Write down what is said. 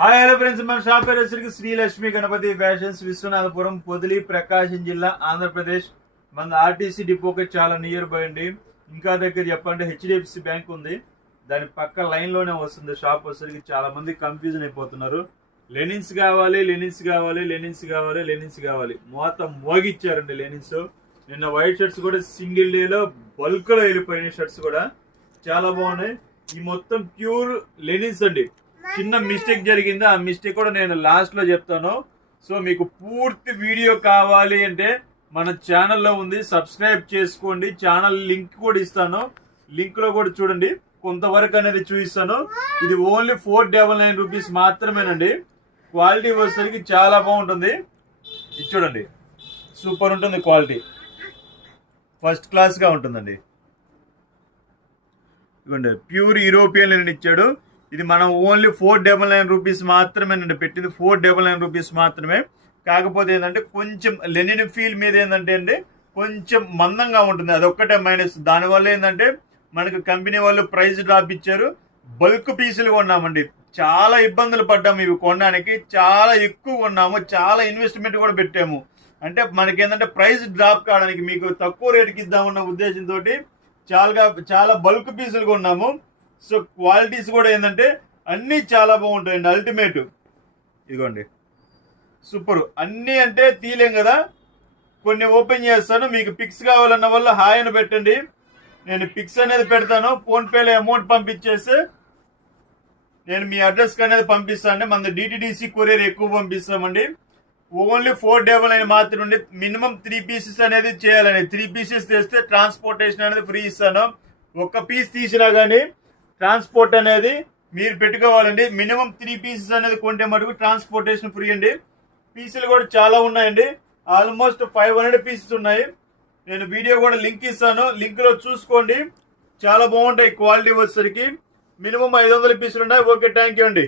Hi hello friends, మన shop పేరు వచ్చరికి శ్రీ లక్ష్మి గణపతి ఫ్యాషన్స్, విశ్వనాథపురం, పొదిలి, ప్రకాశం జిల్లా, ఆంధ్రప్రదేశ్. మన ఆర్టీసీ డిపోకి చాలా నియర్ బై అండి. ఇంకా దగ్గర చెప్పండి హెచ్డిఎఫ్సి బ్యాంక్ ఉంది, దాని పక్క లైన్ లోనే వస్తుంది షాప్. వచ్చరికి చాలా మంది కన్ఫ్యూజన్ అయిపోతున్నారు. లెనిన్స్ కావాలి, లెనిన్స్ కావాలి, లెనిన్స్ కావాలి, లెనిన్స్ కావాలి, మొత్తం మోగిచ్చారండి లెనిన్స్. నిన్న వైట్ షర్ట్స్ కూడా సింగిల్ డేలో బల్క్ లో వెళ్ళిపోయినాయి. షర్ట్స్ కూడా చాలా బాగున్నాయి. ఈ మొత్తం ప్యూర్ లెనిన్స్ అండి. చిన్న మిస్టేక్ జరిగింది, ఆ మిస్టేక్ కూడా నేను లాస్ట్ లో చెప్తాను. సో మీకు పూర్తి వీడియో కావాలి అంటే మన ఛానల్లో ఉంది, సబ్స్క్రైబ్ చేసుకోండి. ఛానల్ లింక్ కూడా ఇస్తాను, లింక్ లో కూడా చూడండి. కొంతవరకు అనేది చూపిస్తాను. ఇది ఓన్లీ 499 రూపీస్ మాత్రమేనండి. క్వాలిటీ వచ్చేసరికి చాలా బాగుంటుంది. ఇది చూడండి, సూపర్ ఉంటుంది క్వాలిటీ, ఫస్ట్ క్లాస్ గా ఉంటుందండి. ఇవ్వండి, ప్యూర్ యూరోపియన్ లెనిన్ ఇచ్చాడు. ఇది మనం ఓన్లీ 499 రూపీస్ మాత్రమేనండి పెట్టింది, 499 రూపీస్ మాత్రమే. కాకపోతే ఏంటంటే కొంచెం లెనిన్ ఫీల్ మీద ఏంటంటే అండి కొంచెం మందంగా ఉంటుంది, అదొక్కటే మైనస్. దానివల్ల ఏంటంటే మనకు కంపెనీ వాళ్ళు ప్రైస్ డ్రాప్ ఇచ్చారు. బల్క్ పీసులు కొన్నామండి, చాలా ఇబ్బందులు పడ్డాము ఇవి కొనడానికి. చాలా ఎక్కువ కొన్నాము, చాలా ఇన్వెస్ట్మెంట్ కూడా పెట్టాము. అంటే మనకి ఏంటంటే ప్రైస్ డ్రాప్ కావడానికి, మీకు తక్కువ రేటుకి ఇద్దామన్న ఉద్దేశంతో చాలా బల్క్ పీసులు కొన్నాము. సో క్వాలిటీస్ కూడా ఏంటంటే అన్నీ చాలా బాగుంటాయండి, అల్టిమేట్. ఇదిగోండి సూపర్. అన్నీ అంటే తీలేం కదా, కొన్ని ఓపెన్ చేస్తాను. మీకు పిక్స్ కావాలన్న వల్ల హాయ్ అని పెట్టండి, నేను పిక్స్ అనేది పెడతాను. ఫోన్పేలో అమౌంట్ పంపించేస్తే నేను మీ అడ్రస్కి అనేది పంపిస్తాను. మన డిటిడిసి కొరియర్ ఎక్కువ పంపిస్తామండి. ఓన్లీ 499 మాత్రమే. మినిమం 3 పీసెస్ అనేది చేయాలండి. 3 పీసెస్ తెస్తే ట్రాన్స్పోర్టేషన్ అనేది ఫ్రీ ఇస్తాను. ఒక్క పీస్ తీసినా కానీ ట్రాన్స్పోర్ట్ అనేది మీరు పెట్టుకోవాలండి. మినిమం 3 పీసెస్ అనేది కొంటే మటుకు ట్రాన్స్పోర్టేషన్ ఫ్రీ అండి. పీసులు కూడా చాలా ఉన్నాయండి, ఆల్మోస్ట్ 500 పీసెస్ ఉన్నాయి. నేను వీడియో కూడా లింక్ ఇస్తాను, లింక్ లో చూసుకోండి. చాలా బాగుంటాయి క్వాలిటీ వచ్చేసరికి. మినిమం 500 పీసులు ఉన్నాయి. ఓకే, థ్యాంక్ యూ అండి.